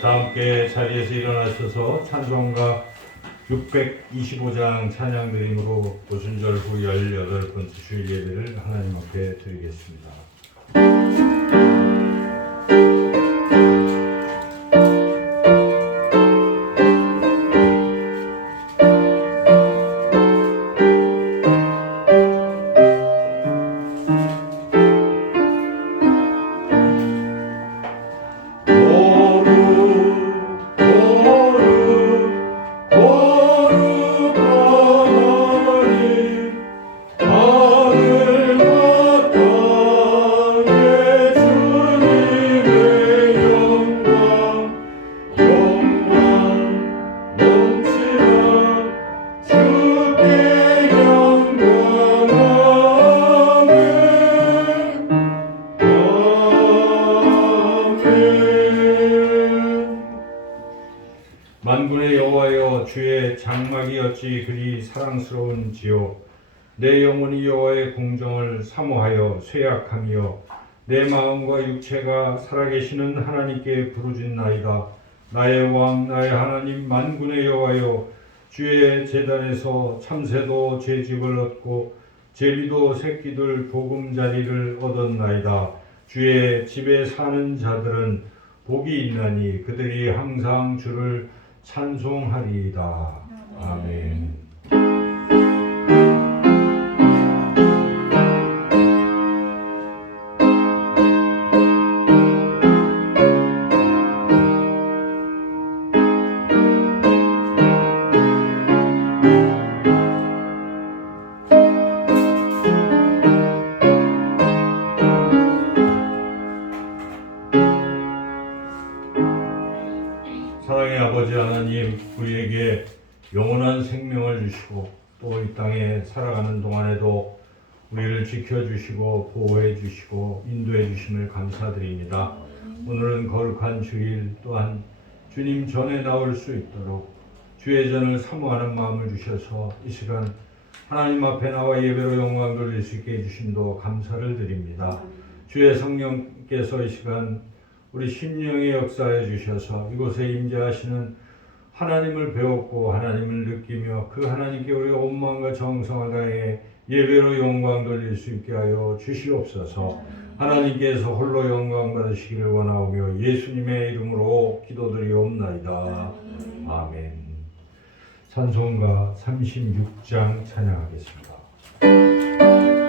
다 함께 자리에서 일어나셔서 찬송가 625장 찬양 드림으로 오순절 후 18번째 주일 예배를 하나님 앞에 드리겠습니다. 만군의 여호와여, 주의 장막이 어찌 그리 사랑스러운지요. 내 영혼이 여호와의 공정을 사모하여 쇠약하며 내 마음과 육체가 살아계시는 하나님께 부르짖나이다. 나의 왕 나의 하나님 만군의 여호와여, 주의 제단에서 참새도 죄집을 얻고 제비도 새끼들 보금자리를 얻었나이다. 주의 집에 사는 자들은 복이 있나니 그들이 항상 주를 찬송하리이다. 아멘. 사랑의 아버지 하나님, 우리에게 영원한 생명을 주시고 또 이 땅에 살아가는 동안에도 우리를 지켜주시고 보호해주시고 인도해주심을 감사드립니다. 오늘은 거룩한 주일, 또한 주님 전에 나올 수 있도록 주의 전을 사모하는 마음을 주셔서 이 시간 하나님 앞에 나와 예배로 영광 돌릴 수 있게 해주심도 감사를 드립니다. 주의 성령께서 이 시간 우리 심령에 역사해 주셔서 이곳에 임재하시는 하나님을 배웠고 하나님을 느끼며 그 하나님께 우리가 온 마음과 정성을 다해 예배로 영광 돌릴 수 있게 하여 주시옵소서. 하나님께서 홀로 영광 받으시기를 원하오며 예수님의 이름으로 기도드리옵나이다. 아멘. 찬송가 36장 찬양하겠습니다. 찬양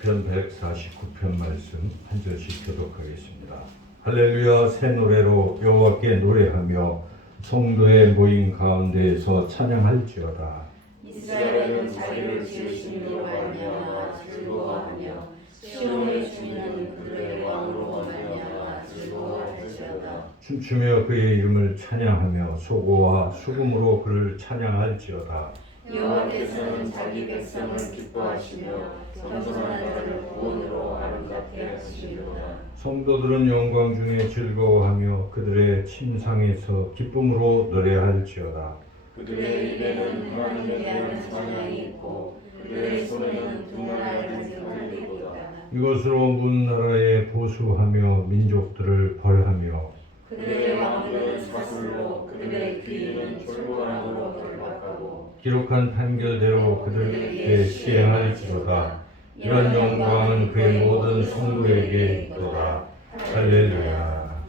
시편 149편 말씀 한 절씩 교독하겠습니다. 할렐루야. 새 노래로 여호와께 노래하며 성도의 모임 가운데에서 찬양할지어다. 이스라엘은 자기를 지으신 이로 말미암아 즐거워하며 시온의 주인은 그들의 왕으로 말미암아 즐거워할지어다. 춤추며 그의 이름을 찬양하며 소고와 수금으로 그를 찬양할지어다. 여호와께서는 자기 백성을 기뻐하시며 겸손한 자를 구원으로 아름답게 하시리로다. 성도들은 영광 중에 즐거워하며 그들의 침상에서 기쁨으로 노래할지어다. 그들의 입에는 하나님에 대한 찬양이 있고 그들의 손에는 두말을 가진 활리고 있다. 이것으로 문 나라에 보수하며 민족들을 벌하며 그들의 왕들은 사슬로 그들의 귀인은 철거함으로 결박하고 기록한 판결대로 그들에게 시행할지로다. 이런 영광은 그의 모든 성도에게 있도다. 할렐루야.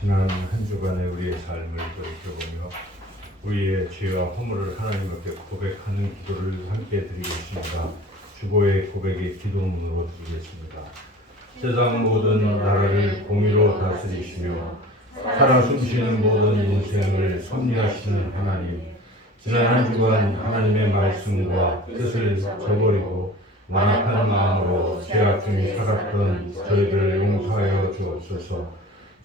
지난 한 주간의 우리의 삶을 돌이켜보며 우리의 죄와 허물을 하나님 앞에 고백하는 기도를 함께 드리겠습니다. 주보의 고백의 기도문으로 드리겠습니다. 세상 모든 나라를 공의로 다스리시며 살아 숨쉬는 모든 인생을 섭리하시는 하나님, 지난 한 주간 하나님의 말씀과 뜻을 저버리고 완악한 마음으로 죄악 중에 살았던 저희들을 용서하여 주옵소서.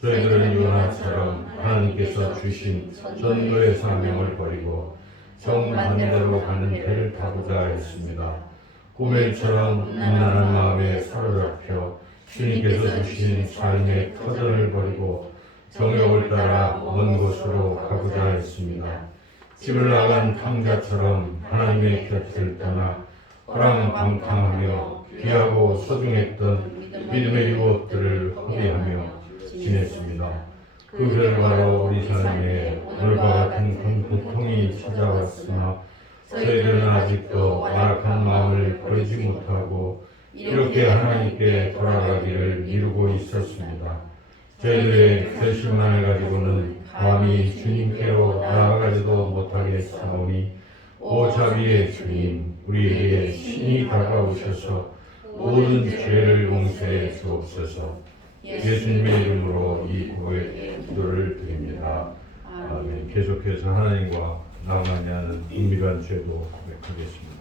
저희들은 요나처럼 하나님께서 주신 전도의 사명을 버리고 정반대로 가는 배를 타고자 했습니다. 고멜처럼 음란한 마음에 사로잡혀 주님께서 주신 삶의 터전을 버리고 정욕을 따라 먼 곳으로 가고자 했습니다. 집을 나간 탕자처럼 하나님의 곁을 떠나 호랑방탕하며 귀하고 소중했던 믿음의 유업들을 허비하며 지냈습니다. 그 결과로 우리 삶에 오늘과 같은 큰 고통이 찾아왔으나 저희들은 아직도 완악한 마음을 버리지 못하고 이렇게 하나님께 돌아가기를 미루고 있었습니다. 저희들의 결심만을 가지고는 감히 주님께로 나아가지도 못하겠사오니 오 자비의 주님, 우리에게 신이 다가오셔서 모든 죄를 용서해 주옵소서. 예수님의 이름으로 이 고백 기도를 드립니다. 아멘. 계속해서 하나님과 나만이 하는 은밀한 죄도 고백하겠습니다.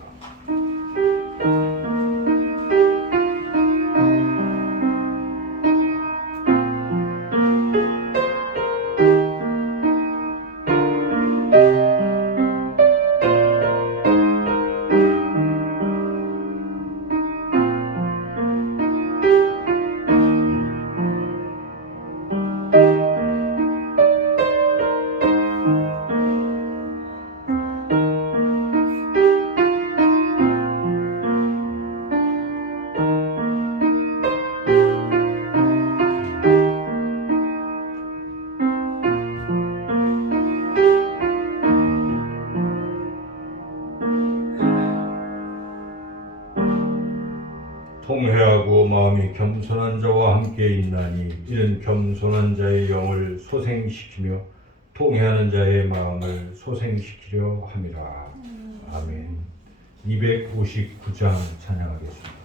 통회하고 마음이 겸손한 자와 함께 있나니 이는 겸손한 자의 영을 소생시키며 통회하는 자의 마음을 소생시키려 함이라. 아멘. 259장 찬양하겠습니다.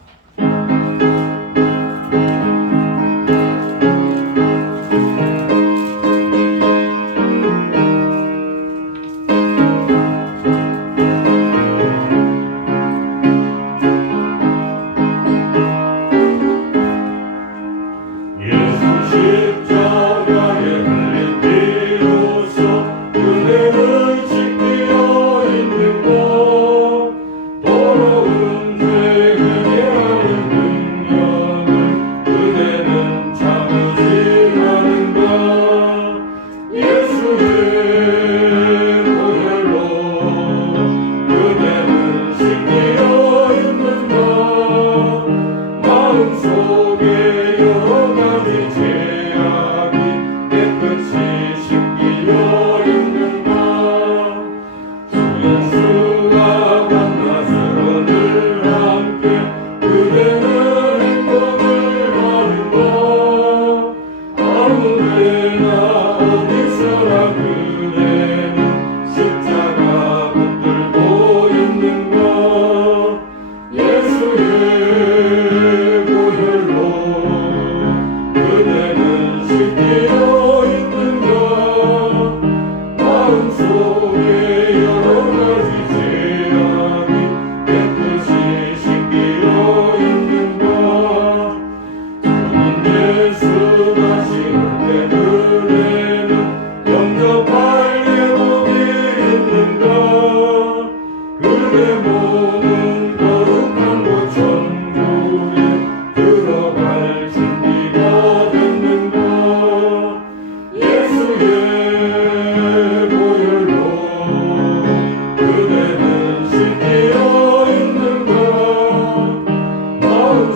예수의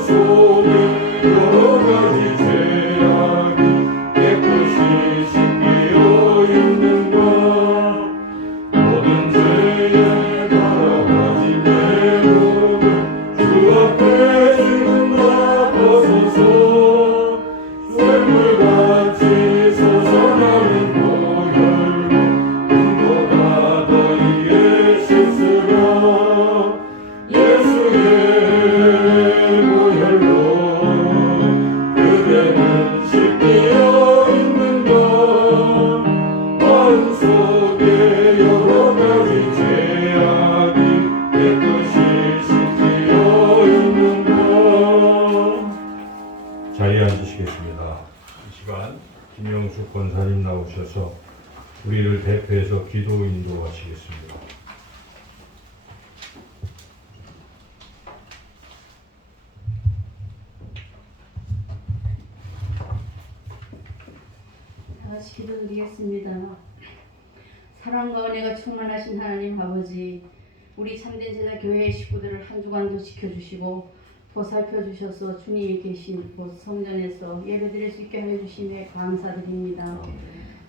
속에 여러 가지 죄악이 깨끗이 씻기어 있는가. 모든 죄에 바라보지 내 몸을 주 앞에 지금 다 벗어서 샘물같이 솟아나는 보혈로 눈보다 더 이에 씻으라. 예수의 보혈로 그대는 씻기어 있는가. 마음 속에 여러 가지 죄악이 깨끗이 씻기어 있는가. 자리에 앉으시겠습니다. 이 시간 김영숙 권사님 나오셔서 우리를 대표해서 기도 인도하시겠습니다. 다 같이 기도드리겠습니다. 사랑과 은혜가 충만하신 하나님 아버지, 우리 참된 제자 교회의 식구들을 한 주간도 지켜주시고 보살펴 주셔서 주님이 계신 곳 성전에서 예배드릴 수 있게 하여 주심에 감사드립니다.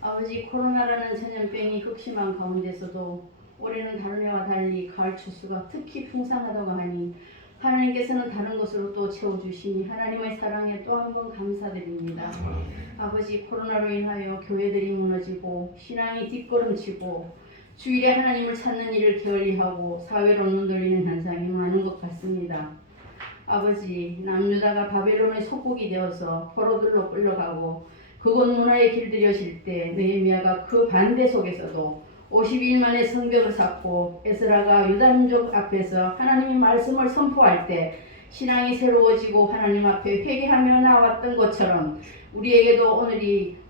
아버지, 코로나라는 전염병이 극심한 가운데서도 올해는 다른 해와 달리 가을 추수가 특히 풍성하다고 하니 하나님께서는 다른 것으로 또 채워주시니 하나님의 사랑에 또 한 번 감사드립니다. 아버지, 코로나로 인하여 교회들이 무너지고 신앙이 뒷걸음치고 주일에 하나님을 찾는 일을 게을리하고 사회로 눈 돌리는 현상이 많은 것 같습니다. 아버지, 남유다가 바벨론의 속국이 되어서 포로들로 끌려가고 그곳 문화의 길들여질 때 느헤미야가 그 반대 속에서도 50일 만에 성벽을 쌓고 에스라가 유다민족 앞에서 하나님의 말씀을 선포할 때 신앙이 새로워지고 하나님 앞에 회개하며 나왔던 것처럼 우리에게도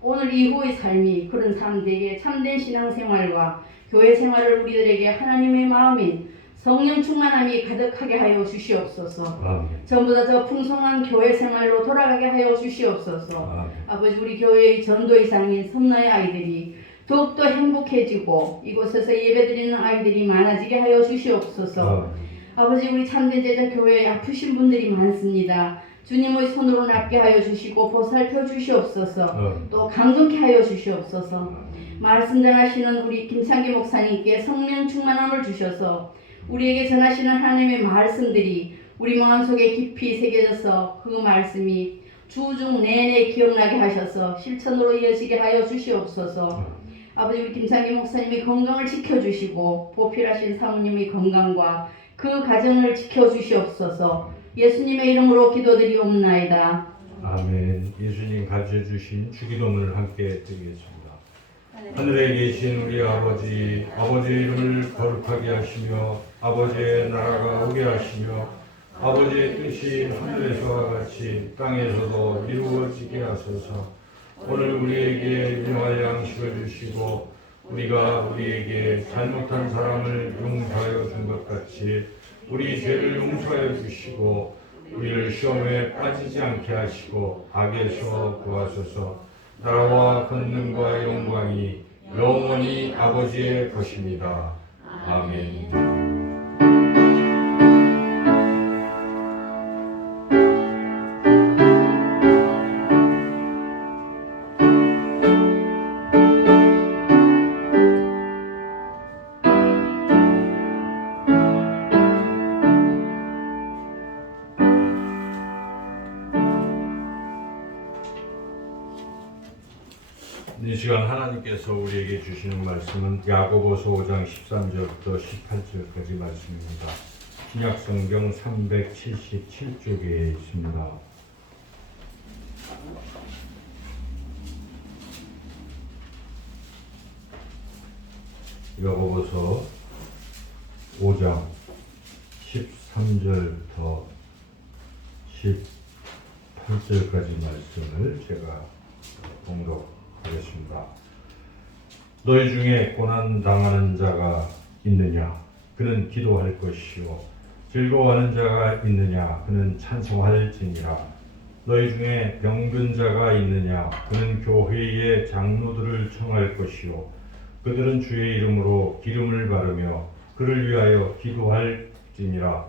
오늘 이후의 삶이 그런 삶대의 참된 신앙생활과 교회 생활을 우리들에게 하나님의 마음인 성령 충만함이 가득하게 하여 주시옵소서. 전부 다 저 풍성한 교회 생활로 돌아가게 하여 주시옵소서. 아버지, 우리 교회의 전도이상인 섬나의 아이들이 더욱더 행복해지고 이곳에서 예배드리는 아이들이 많아지게 하여 주시옵소서. 아버지, 우리 참된 제자 교회에 아프신 분들이 많습니다. 주님의 손으로 낫게 하여 주시고 보살펴 주시옵소서. 또 감동케 하여 주시옵소서. 말씀 전하시는 우리 김창기 목사님께 성령 충만함을 주셔서 우리에게 전하시는 하나님의 말씀들이 우리 마음속에 깊이 새겨져서 그 말씀이 주중 내내 기억나게 하셔서 실천으로 이어지게 하여 주시옵소서. 아버지, 우리 김창기 목사님의 건강을 지켜주시고 보필하신 사모님의 건강과 그 가정을 지켜주시옵소서. 예수님의 이름으로 기도드리옵나이다. 아멘. 예수님 가르쳐주신 주기도문을 함께 드리겠습니다. 하늘에 계신 우리 아버지, 아버지의 이름을 거룩하게 하시며 아버지의 나라가 오게 하시며 아버지의 뜻이 하늘에서와 같이 땅에서도 이루어지게 하소서. 오늘 우리에게 일용할 양식을 주시고 우리가 우리에게 잘못한 사람을 용서하여 준 것 같이 우리 죄를 용서하여 주시고 우리를 시험에 빠지지 않게 하시고 악에서 구하소서. 나라와 권능과 영광이 영원히 아버지의 것입니다. 아멘. 이 시간 하나님께서 우리에게 주시는 말씀은 야고보서 5장 13절부터 18절까지 말씀입니다. 신약성경 377쪽에 있습니다. 야고보서 5장 13절부터 18절까지 말씀을 제가 봉독하겠습니다. 너희 중에 고난 당하는 자가 있느냐? 그는 기도할 것이요. 즐거워하는 자가 있느냐? 그는 찬송할지니라. 너희 중에 병든 자가 있느냐? 그는 교회의 장로들을 청할 것이요. 그들은 주의 이름으로 기름을 바르며 그를 위하여 기도할지니라.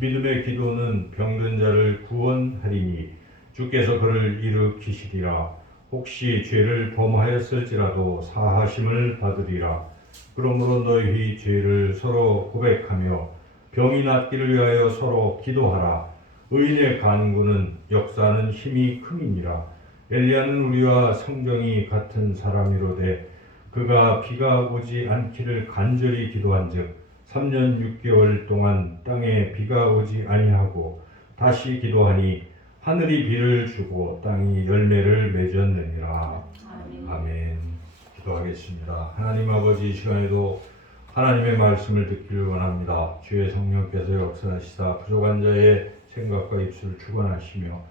믿음의 기도는 병든 자를 구원하리니 주께서 그를 일으키시리라. 혹시 죄를 범하였을지라도 사하심을 받으리라. 그러므로 너희 죄를 서로 고백하며 병이 낫기를 위하여 서로 기도하라. 의인의 간구는 역사하는 힘이 큼이니라. 엘리야는 우리와 성경이 같은 사람이로되 그가 비가 오지 않기를 간절히 기도한즉 3년 6개월 동안 땅에 비가 오지 아니하고 다시 기도하니 하늘이 비를 주고 땅이 열매를 맺었느니라. 아멘. 기도하겠습니다. 하나님 아버지, 이 시간에도 하나님의 말씀을 듣기를 원합니다. 주의 성령께서 역사하시사 부족한 자의 생각과 입술을 주관하시며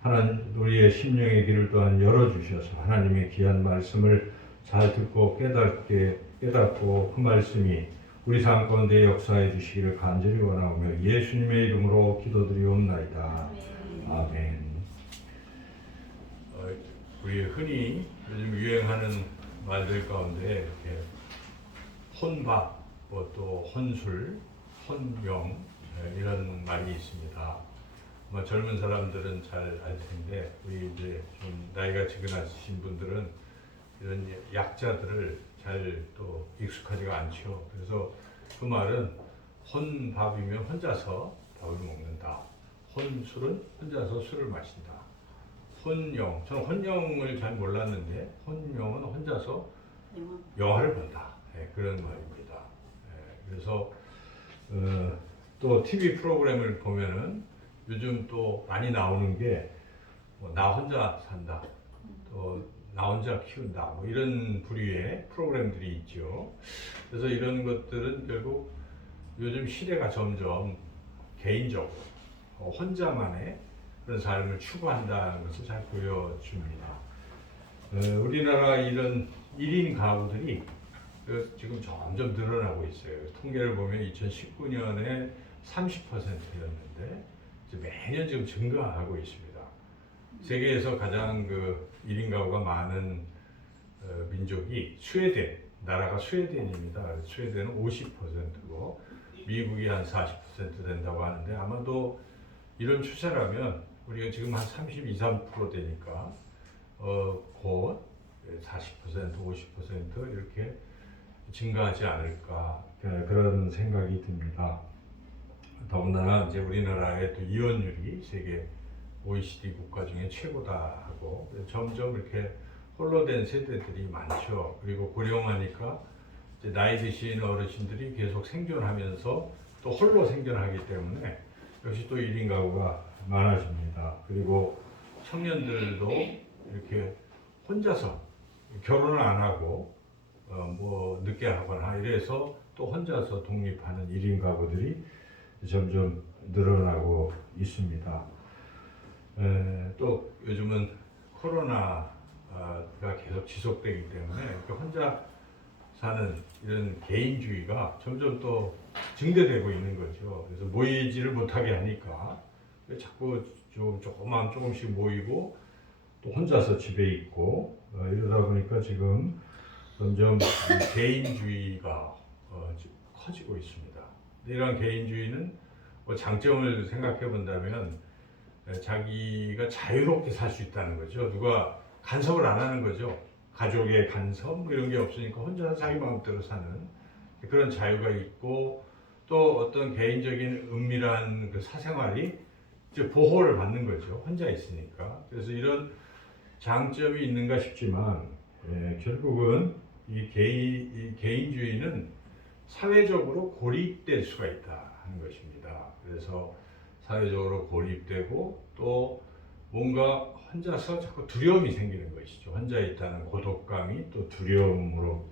하나님 우리의 심령의 길을 또한 열어주셔서 하나님의 귀한 말씀을 잘 듣고 깨닫고 그 말씀이 우리 삶 가운데 역사해 주시기를 간절히 원하며 예수님의 이름으로 기도드리옵나이다. 아멘. 우리 흔히 요즘 유행하는 말들 가운데 이렇게 혼밥, 또 혼술, 혼명 이런 말이 있습니다. 젊은 사람들은 잘 알 텐데 우리 이제 좀 나이가 지긋하신 분들은 이런 약자들을 잘 또 익숙하지가 않죠. 그래서 그 말은 혼밥이면 혼자서 밥을 먹는다. 혼술은 혼자서 술을 마신다. 혼영, 저는 혼영을 잘 몰랐는데 혼영은 혼자서 영화를 본다. 그런 말입니다. 그래서 또 TV 프로그램을 보면은 요즘 또 많이 나오는 게 나 혼자 산다, 또 나 혼자 키운다, 뭐 이런 부류의 프로그램들이 있죠. 그래서 이런 것들은 결국 요즘 시대가 점점 개인적으로 혼자만의 그런 삶을 추구한다는 것을 잘 보여줍니다. 우리나라 이런 1인 가구들이 지금 점점 늘어나고 있어요. 통계를 보면 2019년에 30%였는데 매년 지금 증가하고 있습니다. 세계에서 가장 1인 가구가 많은 민족이 스웨덴, 나라가 스웨덴입니다. 스웨덴은 50%고 미국이 한 40% 된다고 하는데 아마도 이런 추세라면 우리가 지금 한 32, 3% 되니까 곧 40%, 50% 이렇게 증가하지 않을까 그런 생각이 듭니다. 더군다나 이제 우리나라의 또 이혼율이 세계 OECD 국가 중에 최고다 하고 점점 이렇게 홀로 된 세대들이 많죠. 그리고 고령화니까 이제 나이 드신 어르신들이 계속 생존하면서 또 홀로 생존하기 때문에 역시 또 1인 가구가 많아집니다. 그리고 청년들도 이렇게 혼자서 결혼을 안 하고 뭐 늦게 하거나 이래서 또 혼자서 독립하는 1인 가구들이 점점 늘어나고 있습니다. 또 요즘은 코로나가 계속 지속되기 때문에 혼자 사는 이런 개인주의가 점점 또 증대되고 있는 거죠. 그래서 모이지를 못하게 하니까 자꾸 조금씩 모이고 또 혼자서 집에 있고 이러다 보니까 지금 점점 개인주의가 커지고 있습니다. 이러한 개인주의는 장점을 생각해 본다면 자기가 자유롭게 살 수 있다는 거죠. 누가 간섭을 안 하는 거죠. 가족의 간섭 뭐 이런 게 없으니까 혼자 자기 마음대로 사는 그런 자유가 있고 또 어떤 개인적인 은밀한 그 사생활이 이제 보호를 받는 거죠. 혼자 있으니까. 그래서 이런 장점이 있는가 싶지만 결국은 이 개인주의는 사회적으로 고립될 수가 있다 하는 것입니다. 그래서 사회적으로 고립되고 또 뭔가 혼자서 자꾸 두려움이 생기는 것이죠. 혼자 있다는 고독감이 또 두려움으로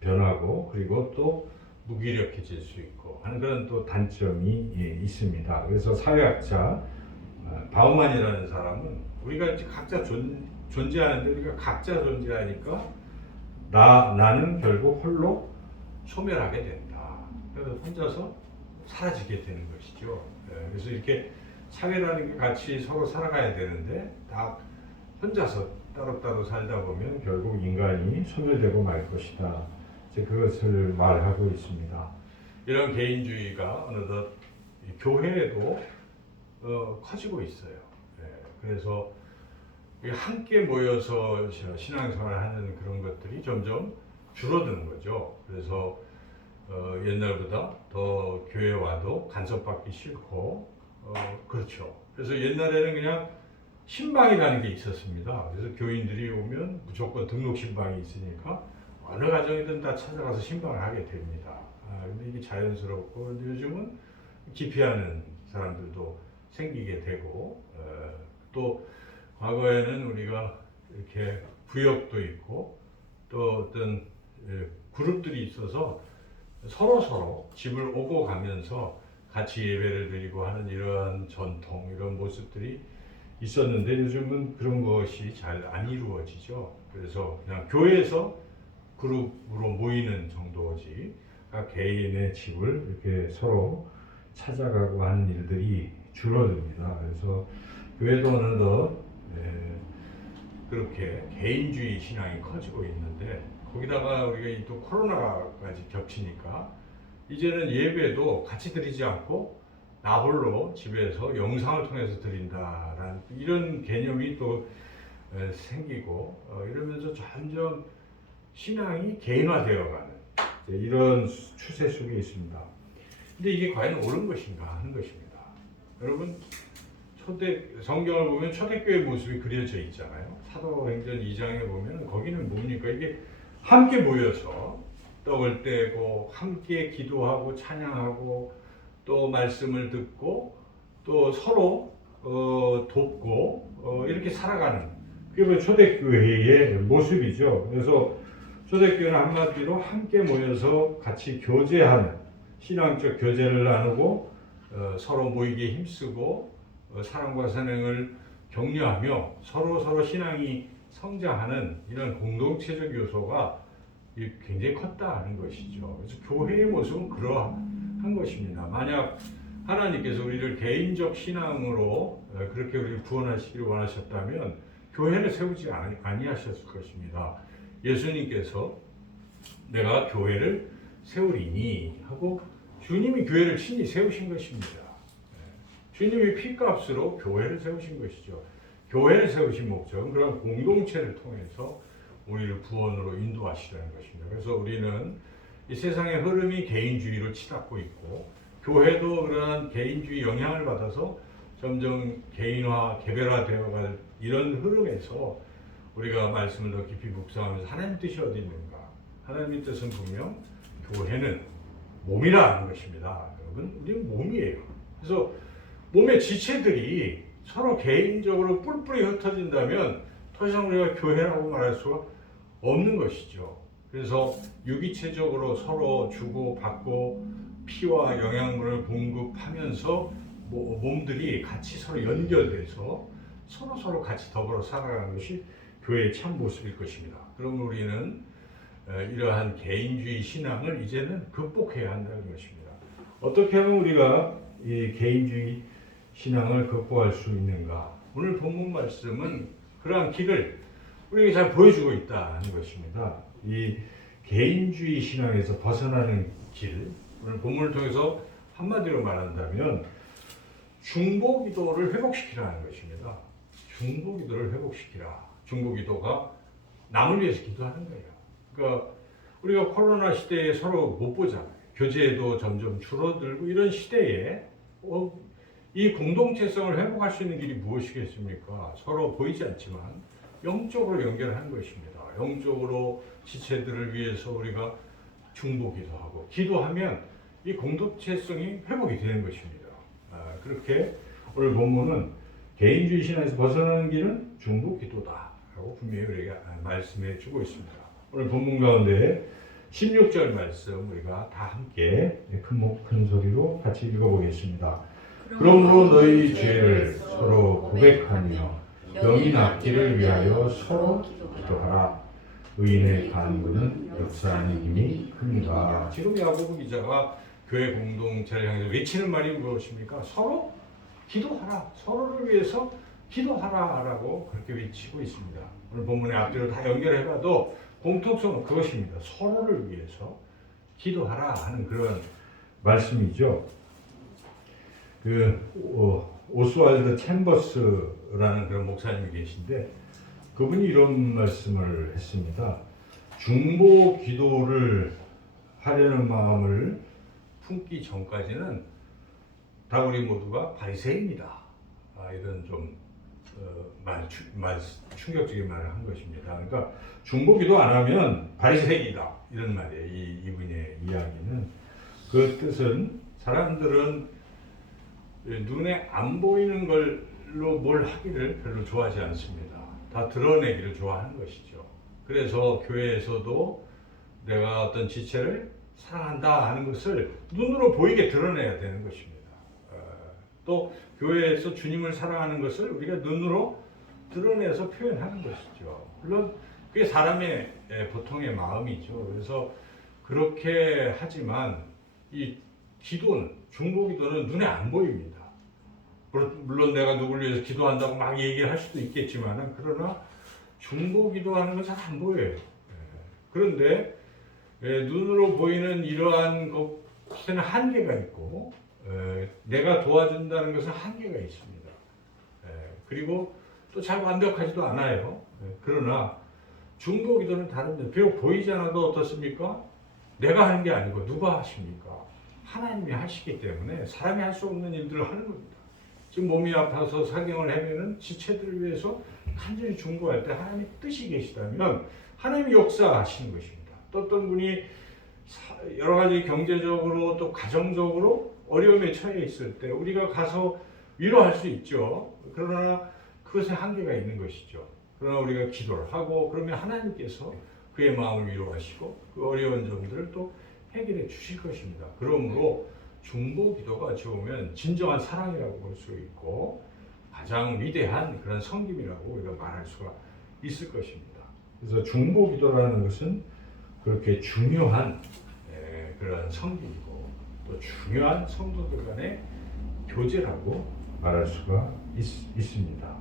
변하고 그리고 또 무기력해질 수 있고 하는 그런 또 단점이 있습니다. 그래서 사회학자 바우만이라는 사람은 우리가 이제 각자 존재하는데 우리가 각자 존재하니까 나는 결국 홀로 소멸하게 된다. 그래서 혼자서 사라지게 되는 것이죠. 그래서 이렇게 사회라는 게 같이 서로 살아가야 되는데 다 혼자서 따로따로 살다 보면 결국 인간이 소멸되고 말 것이다. 이제 그것을 말하고 있습니다. 이런 개인주의가 어느덧 이 교회에도 커지고 있어요. 예, 그래서 이 함께 모여서 신앙생활하는 그런 것들이 점점 줄어드는 거죠. 그래서 옛날보다 더 교회 와도 간섭받기 싫고 그렇죠. 그래서 옛날에는 그냥 신방이라는 게 있었습니다. 그래서 교인들이 오면 무조건 등록 신방이 있으니까 어느 가정이든 다 찾아가서 신방을 하게 됩니다. 근데 이게 자연스럽고, 근데 요즘은 기피하는 사람들도 생기게 되고, 또 과거에는 우리가 이렇게 구역도 있고 또 어떤 그룹들이 있어서 서로 집을 오고 가면서 같이 예배를 드리고 하는 이러한 전통, 이런 모습들이 있었는데 요즘은 그런 것이 잘 안 이루어지죠. 그래서 그냥 교회에서 그룹으로 모이는 정도지, 개인의 집을 이렇게 서로 찾아가고 하는 일들이 줄어듭니다. 그래서 교회도 어느덧 그렇게 개인주의 신앙이 커지고 있는데, 거기다가 우리가 또 코로나까지 겹치니까 이제는 예배도 같이 드리지 않고 나 홀로 집에서 영상을 통해서 드린다라는 이런 개념이 또 생기고, 이러면서 점점 신앙이 개인화되어가는 이런 추세 속에 있습니다. 근데 이게 과연 옳은 것인가 하는 것입니다. 여러분, 성경을 보면 초대교회 모습이 그려져 있잖아요. 사도행전 2장에 보면 거기는 뭡니까? 이게 함께 모여서 떡을 떼고 함께 기도하고 찬양하고 또 말씀을 듣고 또 서로 돕고 이렇게 살아가는, 그게 바로 초대교회의 모습이죠. 그래서 초대교회는 한마디로 함께 모여서 같이 교제하는, 신앙적 교제를 나누고 서로 모이게 힘쓰고 사랑과 선행을 격려하며 서로 신앙이 성장하는 이런 공동체적 요소가 굉장히 컸다는 것이죠. 그래서 교회의 모습은 그러한 것입니다. 만약 하나님께서 우리를 개인적 신앙으로 그렇게 우리를 구원하시기를 원하셨다면 교회를 세우지 아니하셨을 것입니다. 예수님께서 내가 교회를 세우리니 하고 주님이 교회를 친히 세우신 것입니다. 주님이 피값으로 교회를 세우신 것이죠. 교회를 세우신 목적은 그런 공동체를 통해서 우리를 구원으로 인도하시라는 것입니다. 그래서 우리는 이 세상의 흐름이 개인주의로 치닫고 있고, 교회도 그러한 개인주의 영향을 받아서 점점 개인화, 개별화되어갈 이런 흐름에서 우리가 말씀을 더 깊이 묵상하면서 하나님 뜻이 어디 있는가? 하나님의 뜻은 분명 교회는 몸이라 하는 것입니다. 여러분, 우리는 몸이에요. 그래서 몸의 지체들이 서로 개인적으로 뿔뿔이 흩어진다면 더 이상 우리가 교회라고 말할 수가 없는 것이죠. 그래서 유기체적으로 서로 주고받고 피와 영양분을 공급하면서 몸들이 같이 서로 연결돼서 서로 같이 더불어 살아가는 것이 교회의 참 모습일 것입니다. 그럼 우리는 이러한 개인주의 신앙을 이제는 극복해야 한다는 것입니다. 어떻게 하면 우리가 이 개인주의 신앙을 극복할 수 있는가? 오늘 본문 말씀은 그러한 길을 우리에게 잘 보여주고 있다는 것입니다. 이 개인주의 신앙에서 벗어나는 길, 오늘 본문을 통해서 한마디로 말한다면 중보기도를 회복시키라는 것입니다. 중보기도를 회복시키라. 중보기도가 남을 위해서 기도하는 거예요. 그러니까 우리가 코로나 시대에 서로 못 보잖아요. 교제도 점점 줄어들고 이런 시대에 이 공동체성을 회복할 수 있는 길이 무엇이겠습니까? 서로 보이지 않지만 영적으로 연결하는 것입니다. 영적으로 지체들을 위해서 우리가 중보기도하고 기도하면 이 공동체성이 회복이 되는 것입니다. 그렇게 오늘 본문은 개인주의 신앙에서 벗어나는 길은 중보기도다라고 분명히 우리가 말씀해 주고 있습니다. 오늘 본문 가운데 16절 말씀 우리가 다 함께 큰 소리로 같이 읽어보겠습니다. 그러므로 너희 죄를 서로 고백하며 병이 낫기를 위하여 서로 기도하라. 의인의 간구는 역사하는 힘이 큽니다. 지금 야고보 기자가 교회 공동체를 향해서 외치는 말이 무엇입니까? 서로 기도하라. 서로를 위해서 기도하라라고 그렇게 외치고 있습니다. 오늘 본문의 앞뒤로 다 연결해봐도 공통성은 그것입니다. 서로를 위해서 기도하라 하는 그런 말씀이죠. 오스왈드 챔버스라는 그런 목사님이 계신데 그분이 이런 말씀을 했습니다. 중보 기도를 하려는 마음을 품기 전까지는 다 우리 모두가 바리새인이다. 이런 좀 충격적인 말을 한 것입니다. 그러니까 중보 기도 안 하면 바리새인이다 이런 말이에요. 이분의 이야기는 그 뜻은 사람들은 눈에 안 보이는 걸로 뭘 하기를 별로 좋아하지 않습니다. 다 드러내기를 좋아하는 것이죠. 그래서 교회에서도 내가 어떤 지체를 사랑한다 하는 것을 눈으로 보이게 드러내야 되는 것입니다. 또 교회에서 주님을 사랑하는 것을 우리가 눈으로 드러내서 표현하는 것이죠. 물론 그게 사람의 보통의 마음이죠. 그래서 그렇게 하지만 이 기도는, 중보 기도는 눈에 안 보입니다. 물론 내가 누구를 위해서 기도한다고 막 얘기를 할 수도 있겠지만 그러나 중보 기도하는 건 잘 안 보여요. 그런데 눈으로 보이는 이러한 것에는 한계가 있고 내가 도와준다는 것은 한계가 있습니다. 그리고 또 잘 완벽하지도 않아요. 그러나 중보 기도는 다릅니다. 비록 보이지 않아도 어떻습니까? 내가 하는 게 아니고 누가 하십니까? 하나님이 하시기 때문에 사람이 할 수 없는 일들을 하는 겁니다. 지금 몸이 아파서 사경을 헤매는 지체들을 위해서 간절히 중보할 때 하나님의 뜻이 계시다면 하나님이 역사하시는 것입니다. 또 어떤 분이 여러 가지 경제적으로 또 가정적으로 어려움에 처해 있을 때 우리가 가서 위로할 수 있죠. 그러나 그것에 한계가 있는 것이죠. 그러나 우리가 기도를 하고 그러면 하나님께서 그의 마음을 위로하시고 그 어려운 점들을 또 해결해 주실 것입니다. 그러므로 중보 기도가 어찌 보면 진정한 사랑이라고 볼 수 있고 가장 위대한 그런 섬김이라고 우리가 말할 수가 있을 것입니다. 그래서 중보 기도라는 것은 그렇게 중요한 그런 섬김이고 또 중요한 성도들 간의 교제라고 말할 수가 있습니다.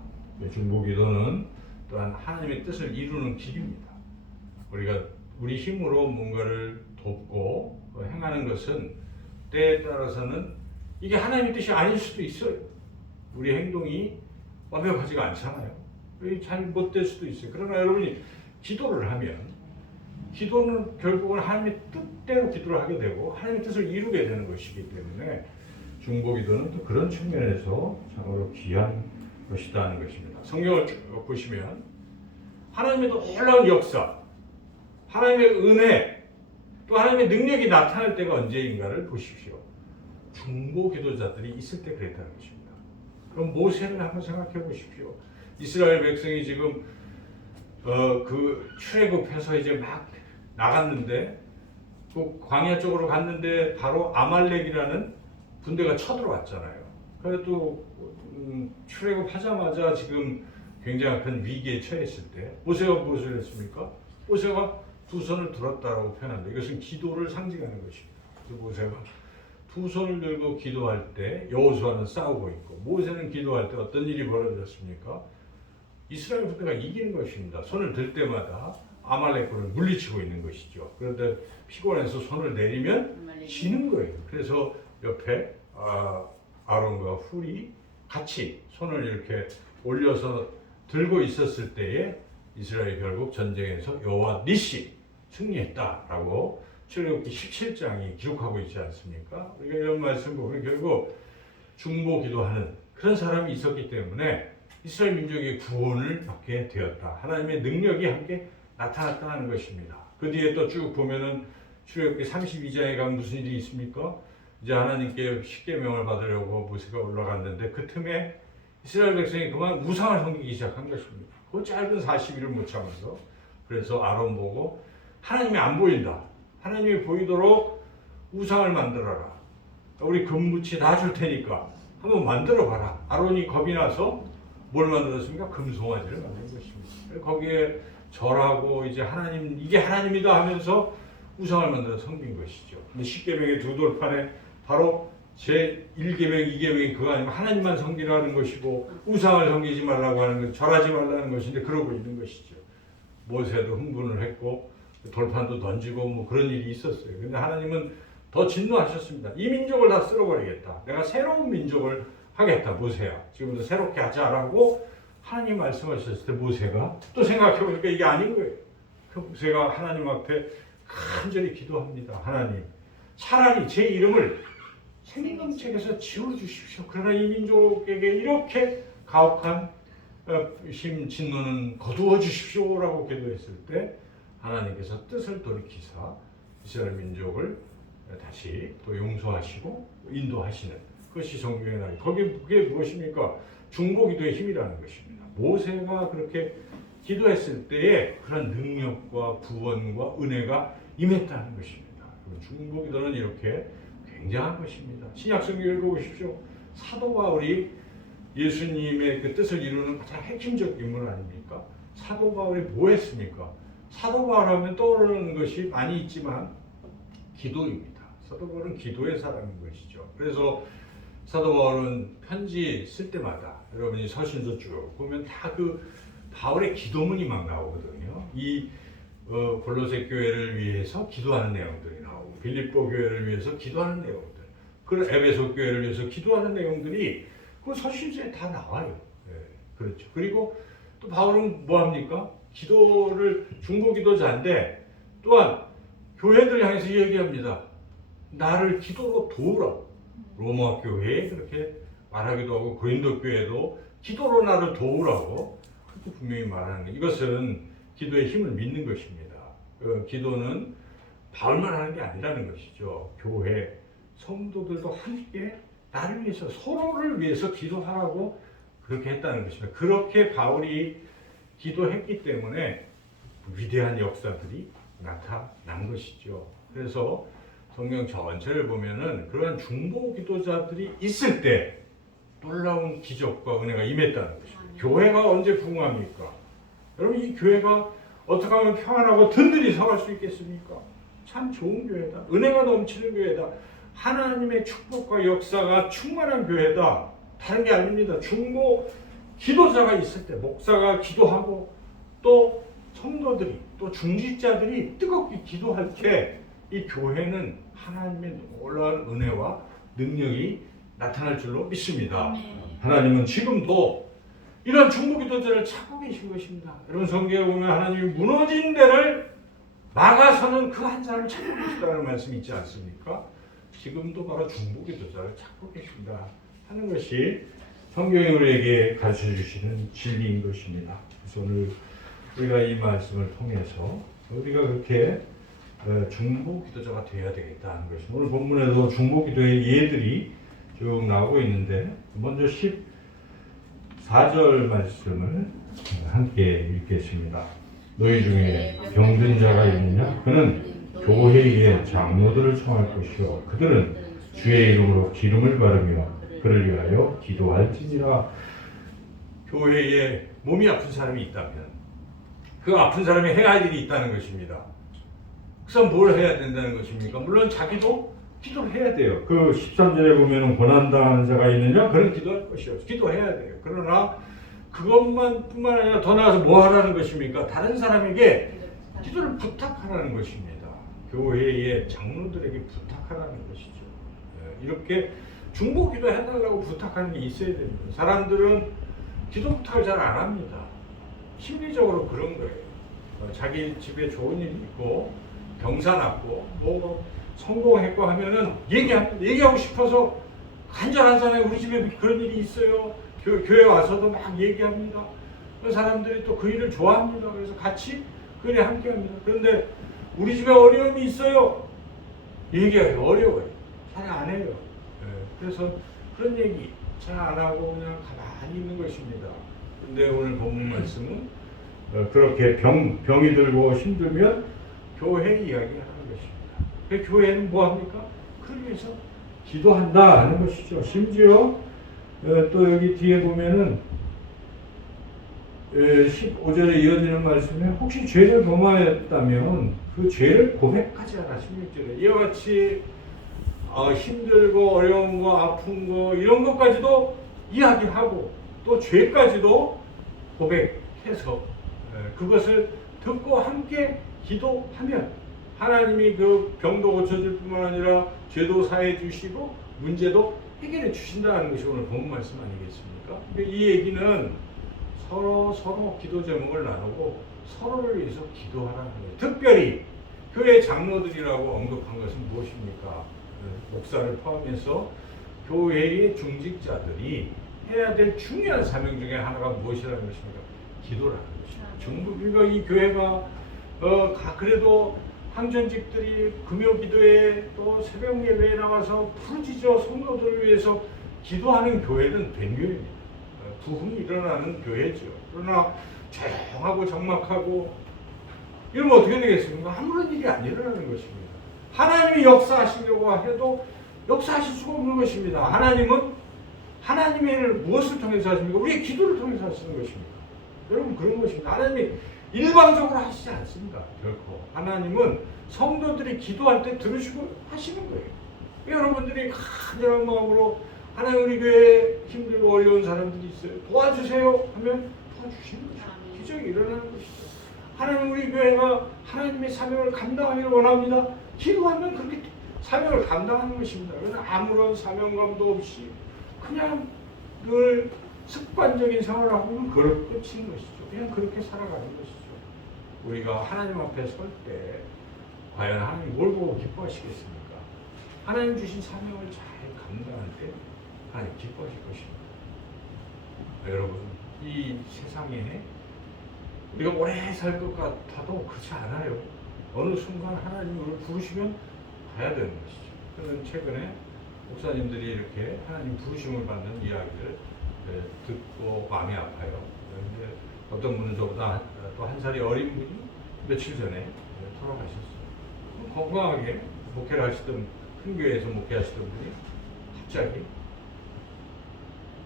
중보 기도는 또한 하나님의 뜻을 이루는 길입니다. 우리가 우리 힘으로 뭔가를 돕고 행하는 것은 때에 따라서는 이게 하나님의 뜻이 아닐 수도 있어요. 우리 행동이 완벽하지가 않잖아요. 잘 못될 수도 있어요. 그러나 여러분이 기도를 하면 기도는 결국은 하나님의 뜻대로 기도를 하게 되고 하나님의 뜻을 이루게 되는 것이기 때문에 중보 기도는 또 그런 측면에서 참으로 귀한 것이라는 것입니다. 성경을 보시면 하나님의 놀라운 역사, 하나님의 은혜, 또 하나님의 능력이 나타날 때가 언제인가를 보십시오. 중보 기도자들이 있을 때 그랬다는 것입니다. 그럼 모세를 한번 생각해 보십시오. 이스라엘 백성이 지금 그 출애굽해서 이제 막 나갔는데 그 광야 쪽으로 갔는데 바로 아말렉이라는 군대가 쳐들어왔잖아요. 그래도 출애굽하자마자 지금 굉장히 큰 위기에 처했을 때 모세가 무엇을 했습니까? 모세가 두 손을 들었다라고 표현합니다. 이것은 기도를 상징하는 것입니다. 그래서 모세가 두 손을 들고 기도할 때 여호수아는 싸우고 있고 모세는 기도할 때 어떤 일이 벌어졌습니까? 이스라엘 군대가 이기는 것입니다. 손을 들 때마다 아말렉군을 물리치고 있는 것이죠. 그런데 피곤해서 손을 내리면 지는 거예요. 그래서 옆에 아론과 훌이 같이 손을 이렇게 올려서 들고 있었을 때에 이스라엘이 결국 전쟁에서 여호와 니시 승리했다라고 출애굽기 17장이 기록하고 있지 않습니까? 우리가 이런 말씀 보면 결국 중보 기도하는 그런 사람이 있었기 때문에 이스라엘 민족의 구원을 받게 되었다. 하나님의 능력이 함께 나타났다는 것입니다. 그 뒤에 또 쭉 보면은 출애굽기 32장에 가면 무슨 일이 있습니까? 이제 하나님께 십계명을 받으려고 모세가 올라갔는데 그 틈에 이스라엘 백성이 그만 우상을 섬기기 시작한 것입니다. 그 짧은 40일을 못 참아서 그래서 아론 보고 하나님이 안 보인다. 하나님이 보이도록 우상을 만들어라. 우리 금붙이 다 줄 테니까 한번 만들어 봐라. 아론이 겁이 나서 뭘 만들었습니까? 금송아지를 만든 것입니다. 거기에 절하고 이제 하나님 이게 하나님이다 하면서 우상을 만들어 섬긴 것이죠. 근데 십계명의 두 돌판에 바로 제 1계명, 2계명이 그거 아니면 하나님만 섬기라는 것이고 우상을 섬기지 말라고 하는 것, 절하지 말라는 것인데 그러고 있는 것이죠. 모세도 흥분을 했고 돌판도 던지고 뭐 그런 일이 있었어요. 근데 하나님은 더 진노하셨습니다. 이 민족을 다 쓸어버리겠다. 내가 새로운 민족을 하겠다. 모세야. 지금부터 새롭게 하자라고 하나님 말씀하셨을 때 모세가 또 생각해보니까 이게 아닌 거예요. 그 모세가 하나님 앞에 간절히 기도합니다. 하나님, 차라리 제 이름을 생명책에서 지워주십시오. 그러나 이 민족에게 이렇게 가혹한 진노는 거두어 주십시오라고 기도했을 때 하나님께서 뜻을 돌이키사 이스라엘 민족을 다시 또 용서하시고 인도하시는 그것이 성경에 나와요. 그게 무엇입니까? 중보기도의 힘이라는 것입니다. 모세가 그렇게 기도했을 때에 그런 능력과 구원과 은혜가 임했다는 것입니다. 중보기도는 이렇게 굉장한 것입니다. 신약성경 읽어보십시오. 사도 바울이 예수님의 그 뜻을 이루는 가장 핵심적 인물 아닙니까? 사도 바울이 뭐 했습니까? 사도 바울 하면 떠오르는 것이 많이 있지만 기도입니다. 사도 바울은 기도의 사람인 것이죠. 그래서 사도 바울은 편지 쓸 때마다 여러분이 서신서 쭉 보면 다 그 바울의 기도문이 막 나오거든요. 이 골로새 교회를 위해서 기도하는 내용들이 나오고 빌립보 교회를 위해서 기도하는 내용들, 그 에베소 교회를 위해서 기도하는 내용들이 그 서신서에 다 나와요. 네, 그렇죠. 그리고 또 바울은 뭐 합니까? 기도를 중보기도자인데 또한 교회들 향해서 얘기합니다. 나를 기도로 도우라고. 로마 교회에 그렇게 말하기도 하고 고린도 교회도 기도로 나를 도우라고 그렇게 분명히 말하는 거예요. 이것은 기도의 힘을 믿는 것입니다. 기도는 바울만 하는 게 아니라는 것이죠. 교회 성도들도 함께 나를 위해서 서로를 위해서 기도하라고 그렇게 했다는 것입니다. 그렇게 바울이 기도했기 때문에 위대한 역사들이 나타난 것이죠. 그래서 성경 전체를 보면은 그러한 중보 기도자들이 있을 때 놀라운 기적과 은혜가 임했다는 것입니다. 교회가 언제 부흥합니까? 여러분 이 교회가 어떻게 하면 평안하고 든든히 서갈 수 있겠습니까? 참 좋은 교회다. 은혜가 넘치는 교회다. 하나님의 축복과 역사가 충만한 교회다. 다른 게 아닙니다. 중보 기도자가 있을 때 목사가 기도하고 또 성도들이 또 중직자들이 뜨겁게 기도할 때 이 교회는 하나님의 놀라운 은혜와 능력이 나타날 줄로 믿습니다. 하나님은 지금도 이런 중보 기도자를 찾고 계신 것입니다. 여러분 성경에 보면 하나님이 무너진 데를 막아서는 그 한 사람을 찾고 계시다는 말씀이 있지 않습니까? 지금도 바로 중보 기도자를 찾고 계신다 하는 것이 성경이 우리에게 가르쳐 주시는 진리인 것입니다. 그래서 오늘 우리가 이 말씀을 통해서 우리가 그렇게 중보 기도자가 되어야 되겠다 하는 것입니다. 오늘 본문에도 중보 기도의 예들이 쭉 나오고 있는데 먼저 14절 말씀을 함께 읽겠습니다. 너희 중에 병든 자가 있느냐? 그는 교회의 장로들을 청할 것이요 그들은 주의 이름으로 기름을 바르며 그를 위하여 기도할지니라. 교회에 몸이 아픈 사람이 있다면 그 아픈 사람이 해야 할 일이 있다는 것입니다. 그 사람 뭘 해야 된다는 것입니까? 물론 자기도 기도를 해야 돼요. 그 13절에 보면 고난당하는 자가 있느냐? 그는 기도할 것이요. 기도해야 돼요. 그러나 그것만 뿐만 아니라 더 나아가서 뭐 하라는 것입니까? 다른 사람에게 기도를 부탁하라는 것입니다. 교회의 장로들에게 부탁하라는 것이죠. 이렇게 중보 기도 해달라고 부탁하는 게 있어야 됩니다. 사람들은 기도 부탁을 잘 안 합니다. 심리적으로 그런 거예요. 자기 집에 좋은 일이 있고 병사 났고 뭐 성공했고 하면은 얘기하고 싶어서 간절한 사람이 우리 집에 그런 일이 있어요. 교회 와서도 막 얘기합니다. 그 사람들이 또 그 일을 좋아합니다. 그래서 같이 그 일에 함께합니다. 그런데 우리 집에 어려움이 있어요. 얘기해요. 어려워요. 잘 안 해요. 그래서 그런 얘기 잘 안 하고 그냥 가만히 있는 것입니다. 근데 오늘 본문 말씀은 그렇게 병이 들고 힘들면 교회 이야기하는 것입니다. 그 교회는 뭐 합니까? 그를 위해서 기도한다 하는 것이죠. 심지어 또 여기 뒤에 보면은 15절에 이어지는 말씀에 혹시 죄를 범하였다면 그 죄를 고백하지 않아. 16절에 이와 같이 힘들고 어려운 거 아픈 거 이런 것까지도 이야기하고 또 죄까지도 고백해서 그것을 듣고 함께 기도하면 하나님이 그 병도 고쳐줄 뿐만 아니라 죄도 사해 주시고 문제도 해결해 주신다는 것이 오늘 본 말씀 아니겠습니까? 그러니까 이 얘기는 서로 기도 제목을 나누고 서로를 위해서 기도하라는 거예요. 특별히 교회 장로들이라고 언급한 것은 무엇입니까? 목사를 포함해서 교회의 중직자들이 해야 될 중요한 사명 중에 하나가 무엇이라는 것입니까? 기도라는 것입니다. 그러니까 이 교회가 그래도 항전직들이 금요 기도에 또 새벽 예배에 나와서 부르짖어 성도들을 위해서 기도하는 교회는 된 교회입니다. 부흥이 일어나는 교회죠. 그러나 조용하고 적막하고 이러면 어떻게 되겠습니까? 아무런 일이 안 일어나는 것입니다. 하나님이 역사하시려고 해도 역사하실 수가 없는 것입니다. 하나님은 하나님의 일을 무엇을 통해서 하십니까? 우리의 기도를 통해서 하시는 것입니다. 여러분 그런 것입니다. 하나님이 일방적으로 하시지 않습니다. 결코. 하나님은 성도들이 기도할 때 들으시고 하시는 거예요. 여러분들이 간절한 마음으로 하나님 우리 교회에 힘들고 어려운 사람들이 있어요. 도와주세요 하면 도와주시는 것이죠. 기적이 일어나는 것이죠. 하나님 우리 교회가 하나님의 사명을 감당하기를 원합니다. 기도하면 그렇게 사명을 감당하는 것입니다. 그러나 아무런 사명감도 없이 그냥 늘 습관적인 생활을 하면 그걸 끝인 것이죠. 그냥 그렇게 살아가는 것이죠. 우리가 하나님 앞에 설 때 과연 하나님 뭘 보고 기뻐하시겠습니까? 하나님 주신 사명을 잘 감당할 때 하나님 기뻐하실 것입니다. 여러분 이 세상에 우리가 오래 살 것 같아도 그렇지 않아요. 어느 순간 하나님이 우리를 부르시면 가야 되는 것이죠. 저는 최근에 목사님들이 이렇게 하나님 부르심을 받는 이야기를 듣고 마음이 아파요. 그런데 어떤 분은 저보다 또 한 살이 어린 분이 며칠 전에 돌아가셨어요. 건강하게 목회를 하시던 큰 교회에서 목회하시던 분이 갑자기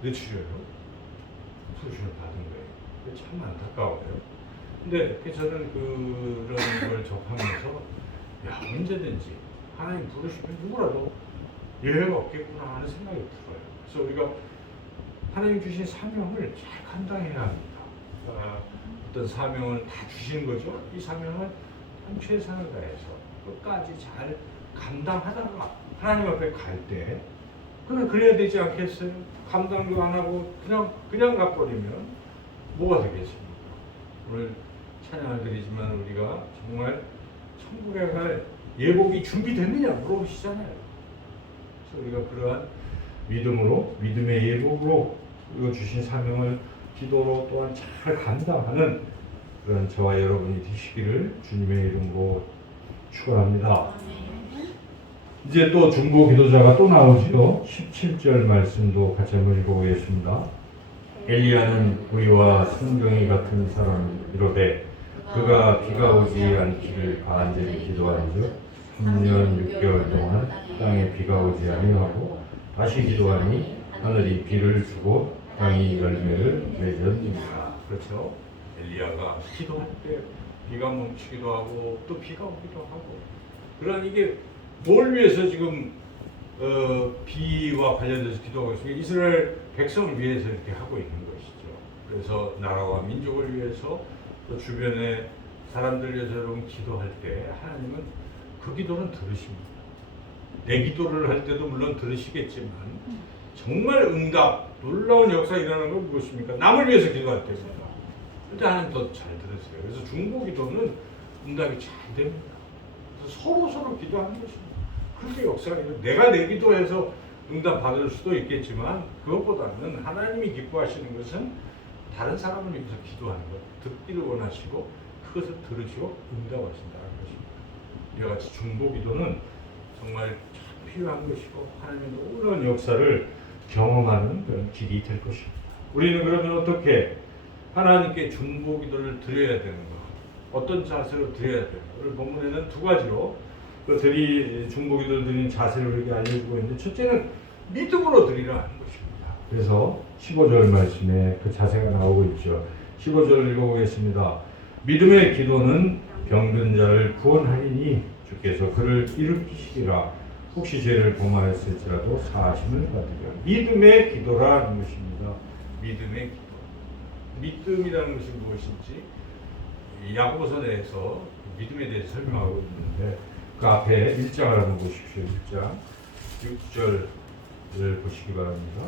뇌출혈로 부르심을 받은 거예요. 참 안타까워요. 근데 저는 그런 걸 접하면서 야 언제든지 하나님 부르시면 누구라도 예외가 없겠구나 하는 생각이 들어요. 그래서 우리가 하나님 주신 사명을 잘 감당해야 합니다. 어떤 사명을 다 주시는 거죠. 이 사명을 한 최선을 다해서 끝까지 잘 감당하다가 하나님 앞에 갈 때 그래야 되지 않겠어요? 감당도 안 하고 그냥 가버리면 뭐가 되겠습니까? 오늘 찬양을 드리지만 우리가 정말 천국에 갈 예복이 준비됐느냐 물어보시잖아요. 그래서 우리가 그러한 믿음으로 믿음의 예복으로 우리가 주신 사명을 기도로 또한 잘 감당하는 그런 저와 여러분이 되시기를 주님의 이름으로 축원합니다. 이제 또 중보 기도자가 또 나오죠. 17절 말씀도 같이 한번 읽어보겠습니다. 엘리야는 우리와 순경이 같은 사람이로되 그가 비가 오지 않기를 간절히 기도한즉 3년 6개월 동안 땅에 비가 오지 아니하고 다시 기도하니 하늘이 비를 주고 땅이 열매를 맺었느니라. 그렇죠? 엘리야가 기도할 때 비가 멈추기도 하고 또 비가 오기도 하고 그런 이게 뭘 위해서 지금 비와 관련돼서 기도하고 있습니까? 이스라엘 백성을 위해서 이렇게 하고 있는 것이죠. 그래서 나라와 민족을 위해서 또 주변의 사람들 위해서 여러분 기도할 때 하나님은 그 기도는 들으십니다. 내 기도를 할 때도 물론 들으시겠지만 정말 응답, 놀라운 역사 일어나는 건 무엇입니까? 남을 위해서 기도할 때입니다. 그때 하나님 더 잘 들으세요. 그래서 중보 기도는 응답이 잘 됩니다. 그래서 서로 기도하는 것입니다. 그렇게 역사가 있는 내가 내 기도해서 응답 받을 수도 있겠지만 그것보다는 하나님이 기뻐하시는 것은 다른 사람을 위해서 기도하는 것, 듣기를 원하시고 그것을 들으시고 응답하신다는 것입니다. 이와 같이 중보 기도는 정말 참 필요한 것이고 하나님의 놀라운 역사를 경험하는 그런 길이 될 것입니다. 우리는 그러면 어떻게 하나님께 중보 기도를 드려야 되는가? 어떤 자세로 드려야 되는가? 오늘 본문에는 두 가지로 중보 기도를 드리는 자세를 우리에게 알려주고 있는데 첫째는 믿음으로 드리라는 것입니다. 그래서 15절 말씀에 그 자세가 나오고 있죠. 15절을 읽어보겠습니다. 믿음의 기도는 병든 자를 구원하리니 주께서 그를 일으키시리라. 혹시 죄를 범하였을지라도 사하심을 받으리라. 믿음의 기도라는 것입니다. 믿음의 기도. 믿음이라는 것이 무엇인지 이 야고보서에서 믿음에 대해서 설명하고 있는데 그 앞에 1장을 한번 보십시오. 1장 6절을 보시기 바랍니다.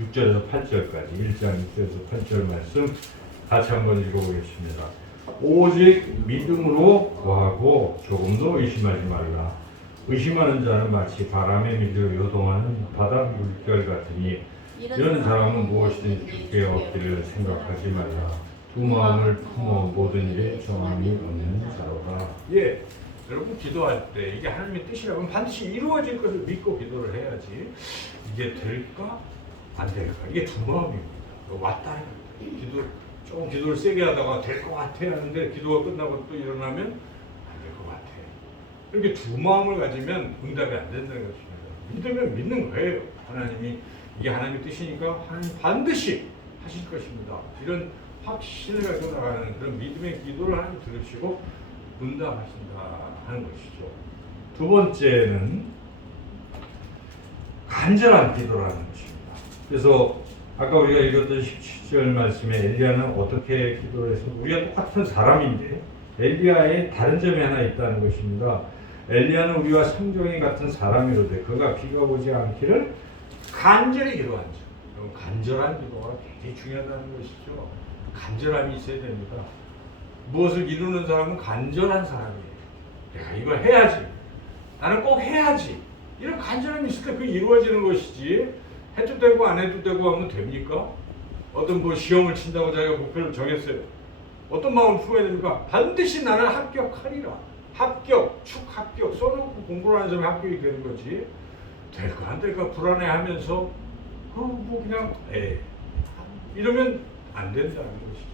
6절에서 8절까지 1장 6절에서 8절 말씀 같이 한번 읽어보겠습니다. 오직 믿음으로 구하고 조금도 의심하지 말라. 의심하는 자는 마치 바람에 밀려 요동하는 바다 물결 같으니 이런 사람은 무엇이든지 주께 얻기를 생각하지 말라. 두 마음을 품어 모든 일에 정함이 없는 자로다. 예, 여러분 기도할 때 이게 하나님의 뜻이라면 반드시 이루어질 것을 믿고 기도를 해야지 이게 될까 안 될까 이게 두 마음입니다. 왔다 기도 조금 기도를 세게 하다가 될 것 같아 하는데 기도가 끝나고 또 일어나면 안 될 것 같아. 이렇게 두 마음을 가지면 응답이 안 된다는 것입니다. 믿으면 믿는 거예요. 하나님이 이게 하나님의 뜻이니까 하나님 반드시 하실 것입니다. 이런 확신을 가지고 나가는 그런 믿음의 기도를 하나님 들으시고 응답하신다 하는 것이죠. 두 번째는 간절한 기도라는 것입니다. 그래서 아까 우리가 읽었던 17절 말씀에 엘리야는 어떻게 기도를 해서 우리가 똑같은 사람인데 엘리야의 다른 점이 하나 있다는 것입니다. 엘리야는 우리와 성경이 같은 사람이로되 그가 비가 오지 않기를 간절히 기도한 점. 간절한 기도가 굉장히 중요하다는 것이죠. 간절함이 있어야 됩니다. 무엇을 이루는 사람은 간절한 사람이에요. 내가 이걸 해야지. 나는 꼭 해야지. 이런 간절함이 있을 때 그게 이루어지는 것이지. 해도 되고 안 해도 되고 하면 됩니까? 어떤 뭐 시험을 친다고 자기가 목표를 정했어요. 어떤 마음을 품어야 됩니까? 반드시 나는 합격하리라. 합격, 축합격, 써놓고 공부를 하는 사람이 합격이 되는 거지. 될까 안 될까 불안해하면서 뭐 그냥 이러면 안 된다는 것이죠.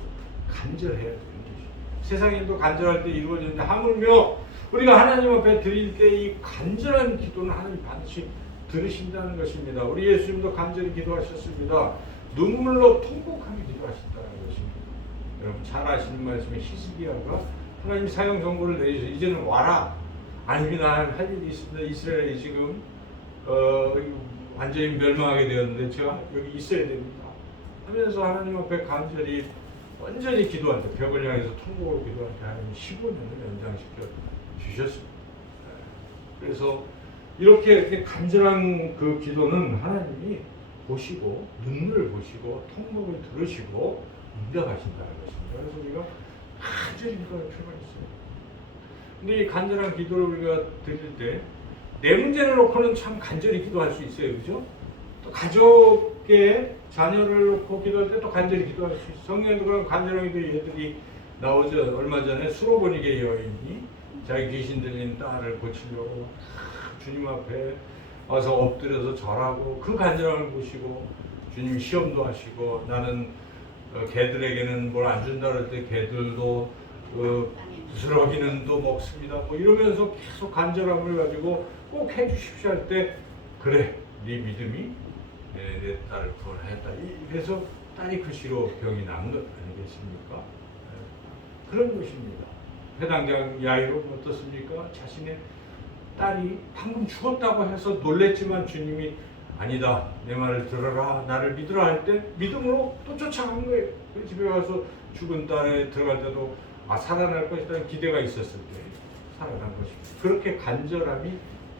간절해야 되는 것이죠. 세상에도 간절할 때 이루어지는데 하물며 우리가 하나님 앞에 드릴 때 이 간절한 기도는 하나님 반드시 들으신다는 것입니다. 우리 예수님도 간절히 기도하셨습니다. 눈물로 통곡하며 기도하신다는 것입니다. 여러분 잘 아시는 말씀에 히스기야가 하나님 사형 선고를 내리셔서 이제는 와라. 아니면 나는 할 일이 있습니다. 이스라엘이 지금 완전히 멸망하게 되었는데 제가 여기 있어야 됩니다. 하면서 하나님 앞에 간절히 완전히 기도할 때 벽을 향해서 통곡으로 기도할 때 하나님 15년을 연장시켜 주셨습니다. 그래서 이렇게 간절한 그 기도는 하나님이 보시고 눈물을 보시고 통곡을 들으시고 응답하신다는 것입니다. 그래서 우리가 간절히 기도할 필요가 있어요. 근데 이 간절한 기도를 우리가 드릴 때 내 문제를 놓고는 참 간절히 기도할 수 있어요. 그죠? 또 가족의 자녀를 놓고 기도할 때 또 간절히 기도할 수 있어요. 성경에도 그런 간절한 기도 예들이 나오죠. 얼마 전에 수로보니게 여인이 자기 귀신 들린 딸을 고치려고 주님 앞에 와서 엎드려서 절하고 그 간절함을 보시고 주님 시험도 하시고 나는 개들에게는 뭘 안 준다 그럴 때 개들도 부스러기는 또 먹습니다. 뭐 이러면서 계속 간절함을 가지고 꼭 해주십시오 할 때 그래 네 믿음이 내 딸을 구원하였다. 그래서 딸이 글씨로 병이 난 것 아니겠습니까? 그런 것입니다. 해당장 야이로 어떻습니까? 자신의 딸이 방금 죽었다고 해서 놀랬지만 주님이 아니다 내 말을 들어라 나를 믿으라 할 때 믿음으로 또 쫓아간 거예요. 집에 가서 죽은 딸에 들어갈 때도 살아날 것이라는 기대가 있었을 때 살아난 것입니다. 그렇게 간절함이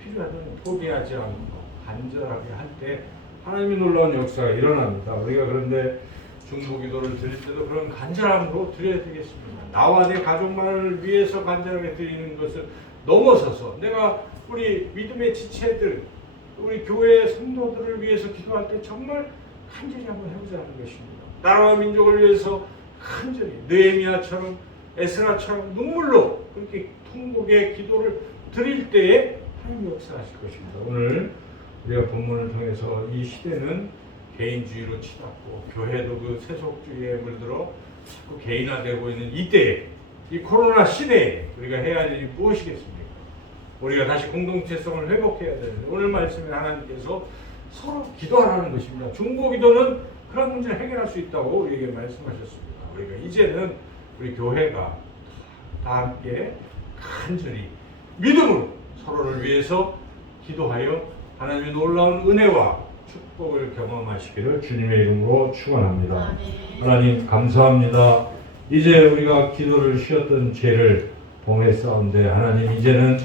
필요하다는 포기하지 않고 간절하게 할 때 하나님의 놀라운 역사가 일어납니다. 우리가 그런데 중보기도를 드릴 때도 그런 간절함으로 드려야 되겠습니다. 나와 내 가족만을 위해서 간절하게 드리는 것을 넘어서서 내가 우리 믿음의 지체들 우리 교회 성도들을 위해서 기도할 때 정말 간절히 한번 해보자는 것입니다. 나라와 민족을 위해서 간절히 느헤미야처럼 에스라처럼 눈물로 그렇게 통곡의 기도를 드릴 때에 하나님 역사하실 것입니다. 오늘 우리가 본문을 통해서 이 시대는 개인주의로 치닫고 교회도 그 세속주의에 물들어 자꾸 개인화되고 있는 이때에 이 코로나 시대에 우리가 해야 할 일이 무엇이겠습니까? 우리가 다시 공동체성을 회복해야 되는데 오늘 말씀에 하나님께서 서로 기도하라는 것입니다. 중보기도는 그런 문제를 해결할 수 있다고 우리에게 말씀하셨습니다. 우리가 이제는 우리 교회가 다 함께 간절히 믿음으로 서로를 위해서 기도하여 하나님의 놀라운 은혜와 축복을 경험하시기를 주님의 이름으로 축원합니다. 하나님 감사합니다. 이제 우리가 기도를 쉬었던 죄를 범했사온데 하나님 이제는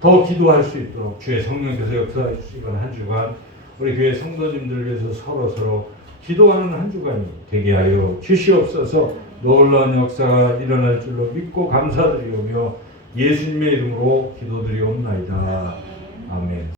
더 기도할 수 있도록 주의 성령께서 역사해 주시건 한 주간 우리 교회 성도님들 위해서 서로 기도하는 한 주간이 되게 하여 주시옵소서. 놀라운 역사가 일어날 줄로 믿고 감사드리오며 예수님의 이름으로 기도드리옵나이다. 아멘.